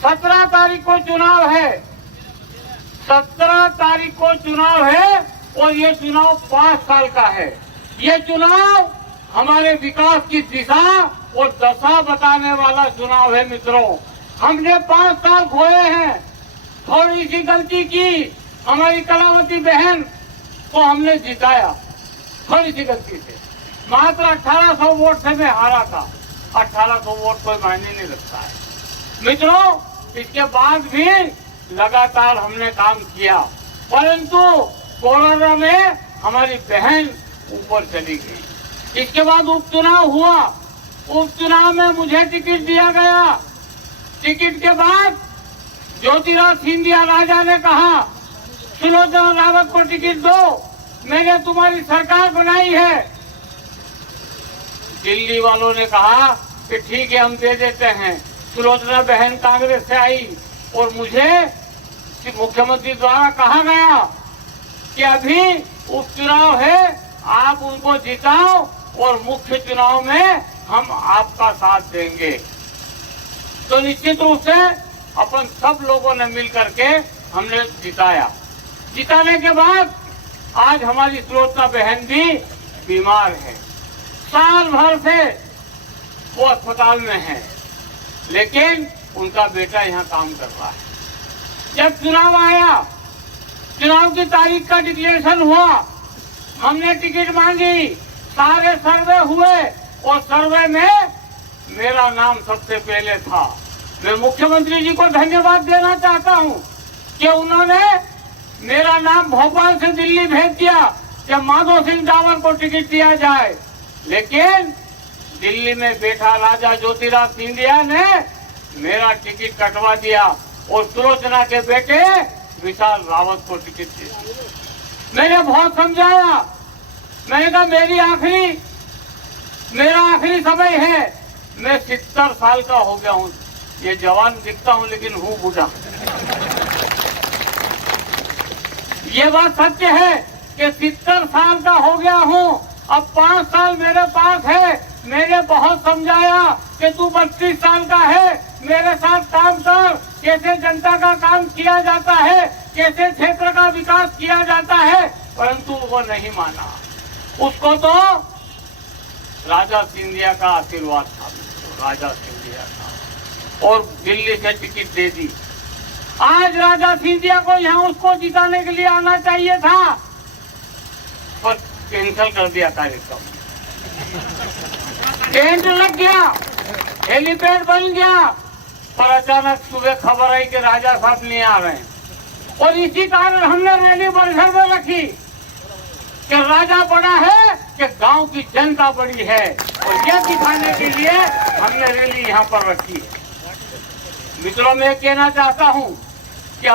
17 तारीख को चुनाव है, 17 तारीख को चुनाव है और ये चुनाव 5 साल का है। ये चुनाव हमारे विकास की दिशा और दशा बताने वाला चुनाव है मित्रों। हमने 5 साल खोए हैं, थोड़ी सी गलती की, हमारी कलावती बहन को हमने जिताया थोड़ी सी गलती से, मात्र 1800 वोट से मैं हारा था। 1800 वोट कोई मायने नहीं रखता है मित्रों। इसके बाद भी लगातार हमने काम किया, परंतु कोरोना में हमारी बहन ऊपर चली गई। इसके बाद उपचुनाव हुआ, उपचुनाव में मुझे टिकट दिया गया। टिकट के बाद ज्योतिरादित्य सिंधिया राजा ने कहा सुलोचना रावत को टिकट दो, मैंने तुम्हारी सरकार बनाई है। दिल्ली वालों ने कहा कि ठीक है हम दे देते हैं। सुलोचना बहन कांग्रेस से आई और मुझे मुख्यमंत्री द्वारा कहा गया कि अभी उपचुनाव है, आप उनको जिताओ और मुख्य चुनाव में हम आपका साथ देंगे। तो निश्चित रूप से अपन सब लोगों ने मिल करके हमने जिताया। जिताने के बाद आज हमारी सुलोचना बहन भी बीमार है, साल भर से वो अस्पताल में है, लेकिन उनका बेटा यहाँ काम कर रहा है। जब चुनाव आया, चुनाव की तारीख का डिक्लेरेशन हुआ, हमने टिकट मांगी, सारे सर्वे हुए और सर्वे में मेरा नाम सबसे पहले था। मैं मुख्यमंत्री जी को धन्यवाद देना चाहता हूँ कि उन्होंने मेरा नाम भोपाल से दिल्ली भेज दिया कि माधो सिंह डावर को टिकट दिया जाए, लेकिन दिल्ली में बैठा राजा ज्योतिरादित्य सिंधिया ने मेरा टिकट कटवा दिया और सुलोचना के बेटे विशाल रावत को टिकट दिया। मैंने बहुत समझाया, मैंने कहा मेरा आखिरी समय है। मैं 70 साल का हो गया हूँ, ये जवान दिखता हूँ लेकिन हूँ बूढ़ा। ये बात सत्य है कि 70 साल का हो गया हूँ, अब 5 साल मेरे पास है। मैंने बहुत समझाया कि तू 32 साल का है, मेरे साथ काम कर, कैसे जनता का काम किया जाता है, कैसे क्षेत्र का विकास किया जाता है, परंतु वो नहीं माना। उसको तो राजा सिंधिया का आशीर्वाद था, राजा सिंधिया का, और दिल्ली से टिकट दे दी। आज राजा सिंधिया को यहाँ उसको जिताने के लिए आना चाहिए था, पर कैंसिल कर दिया कार्यक्रम। टेंट लग गया, हेलीपैड बन गया, पर अचानक सुबह खबर आई कि राजा साहब नहीं आ रहे हैं, और इसी कारण हमने रैली परिसर में रखी कि राजा बड़ा है कि गांव की जनता बड़ी है, और यह दिखाने के लिए हमने रैली यहाँ पर रखी है। मित्रों, मैं कहना चाहता हूँ कि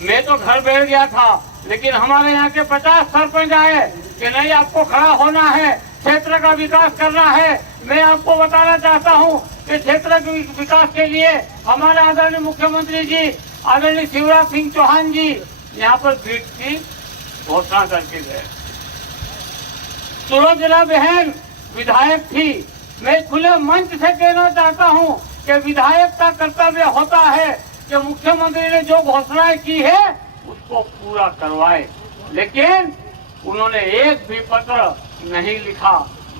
मैं तो घर बैठ गया था, लेकिन हमारे यहाँ के 50 सरपंच आए कि नहीं, आपको खड़ा होना है, क्षेत्र का विकास करना है। मैं आपको बताना चाहता हूँ कि क्षेत्र के विकास के लिए हमारे आदरणीय मुख्यमंत्री जी आदरणीय शिवराज सिंह चौहान जी यहाँ पर सीट की घोषणा करके गए। सुलोचना बहन विधायक थी। मैं खुले मंच से कहना चाहता हूँ कि विधायक का कर्तव्य होता है कि मुख्यमंत्री ने जो घोषणाएं की है उसको पूरा करवाए, लेकिन उन्होंने एक भी पत्र नहीं लिखा।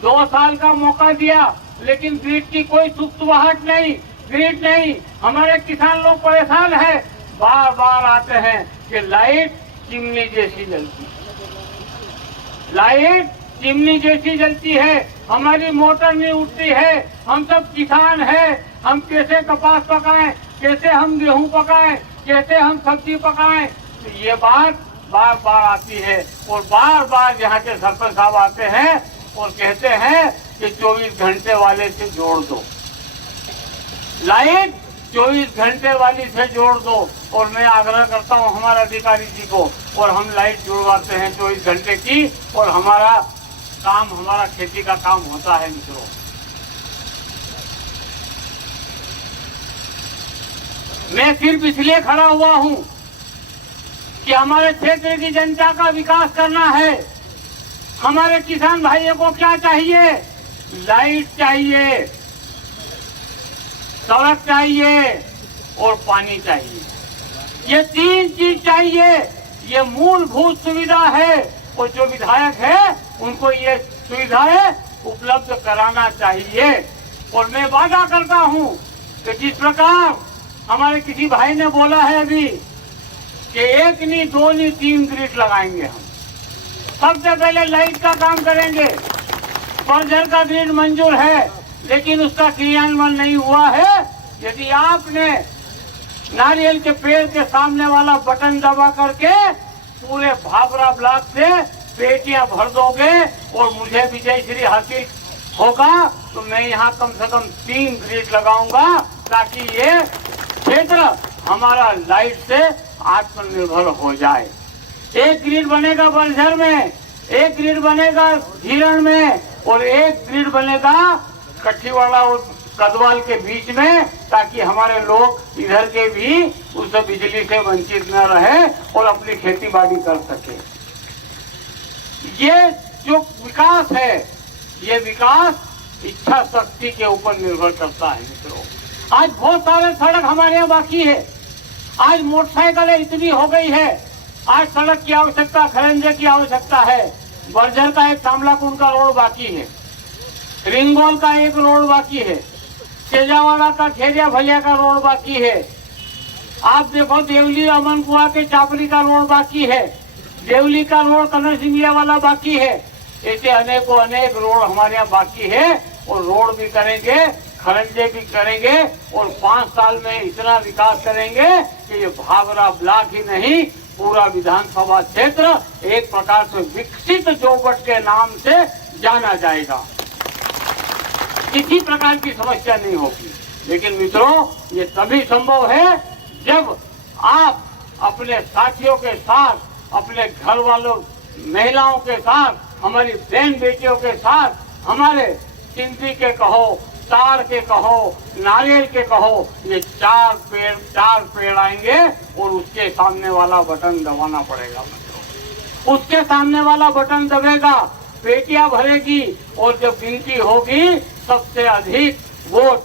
2 साल का मौका दिया, लेकिन ग्रिड की कोई सुखसुहाट नहीं, ग्रिड नहीं। हमारे किसान लोग परेशान हैं, बार बार आते हैं कि लाइट चिमनी जैसी जलती, लाइट चिमनी जैसी जलती है, हमारी मोटर नहीं उठती है। हम सब किसान हैं, हम कैसे कपास पकाएं, कैसे हम गेहूं पकाएं, कैसे हम सब्जी पकाएं। तो ये बात बार बार आती है, और बार बार यहाँ के सरपंच साहब आते हैं और कहते हैं कि 24 घंटे वाले से जोड़ दो, लाइट 24 घंटे वाली से जोड़ दो। और मैं आग्रह करता हूँ हमारे अधिकारी जी को, और हम लाइट जुड़वाते हैं 24 घंटे की, और हमारा काम, हमारा खेती का काम होता है। मित्रों, मैं सिर्फ इसलिए खड़ा हुआ हूँ कि हमारे क्षेत्र की जनता का विकास करना है। हमारे किसान भाइयों को क्या चाहिए? लाइट चाहिए, सड़क चाहिए, और पानी चाहिए। ये 3 चीज चाहिए, ये मूलभूत सुविधा है और जो विधायक है उनको ये सुविधाएं उपलब्ध कराना चाहिए। और मैं वादा करता हूं कि जिस प्रकार हमारे किसी भाई ने बोला है अभी कि 1 नहीं 2 नहीं 3 ग्रिड लगाएंगे हम। सबसे पहले लाइट का काम करेंगे। बर्जर का ग्रिड मंजूर है लेकिन उसका क्रियान्वयन नहीं हुआ है। यदि आपने नारियल के पेड़ के सामने वाला बटन दबा करके पूरे भाभरा ब्लॉक से पेटियां भर दोगे और मुझे विजय श्री हासिल होगा तो मैं यहाँ कम से कम 3 ग्रिड लगाऊंगा ताकि ये क्षेत्र हमारा लाइट से आत्मनिर्भर हो जाए। 1 ग्रिड बनेगा बलझर में, 1 ग्रिड बनेगा झीरण में और 1 ग्रिड बनेगा कठीवाड़ा और कदवाल के बीच में, ताकि हमारे लोग इधर के भी उस बिजली से वंचित न रहे और अपनी खेती बाड़ी कर सके। ये जो विकास है, ये विकास इच्छा शक्ति के ऊपर निर्भर करता है। मित्रों, आज बहुत सारे सड़क हमारे यहाँ बाकी है। आज मोटरसाइकिलें इतनी हो गई है, आज सड़क की आवश्यकता, खरंजे की आवश्यकता है। बर्जर का एक तामला कुंड का रोड बाकी है, रिंगोल का एक रोड बाकी है, सेजावाड़ा का खेरिया भैया का रोड बाकी है। आप देखो देवली अमन कुआ के चापरी का रोड बाकी है, देवली का रोड कन्नर सिंधिया वाला बाकी है। ऐसे अनेकों अनेक रोड हमारे यहाँ बाकी है और रोड भी करेंगे, खरंजे भी करेंगे और 5 साल में इतना विकास करेंगे कि ये भाभरा ब्लॉक ही नहीं पूरा विधानसभा क्षेत्र एक प्रकार से विकसित जोबट के नाम से जाना जाएगा। किसी प्रकार की समस्या नहीं होगी। लेकिन मित्रों, ये तभी संभव है जब आप अपने साथियों के साथ, अपने घर वालों, महिलाओं के साथ, हमारी बहन बेटियों के साथ, हमारे सिंधी के कहो, तार के कहो, नारियल के कहो, ये 4 पेड़ आएंगे और उसके सामने वाला बटन दबाना पड़ेगा। मित्रों, उसके सामने वाला बटन दबेगा, पेटियां भरेगी और जब गिनती होगी सबसे अधिक वोट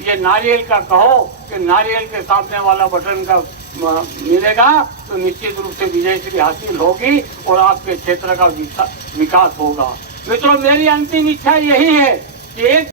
ये नारियल का कहो कि नारियल के सामने वाला बटन का मिलेगा तो निश्चित रूप से विजय श्री हासिल होगी और आपके क्षेत्र का विकास होगा। मित्रों, मेरी अंतिम इच्छा यही है कि 1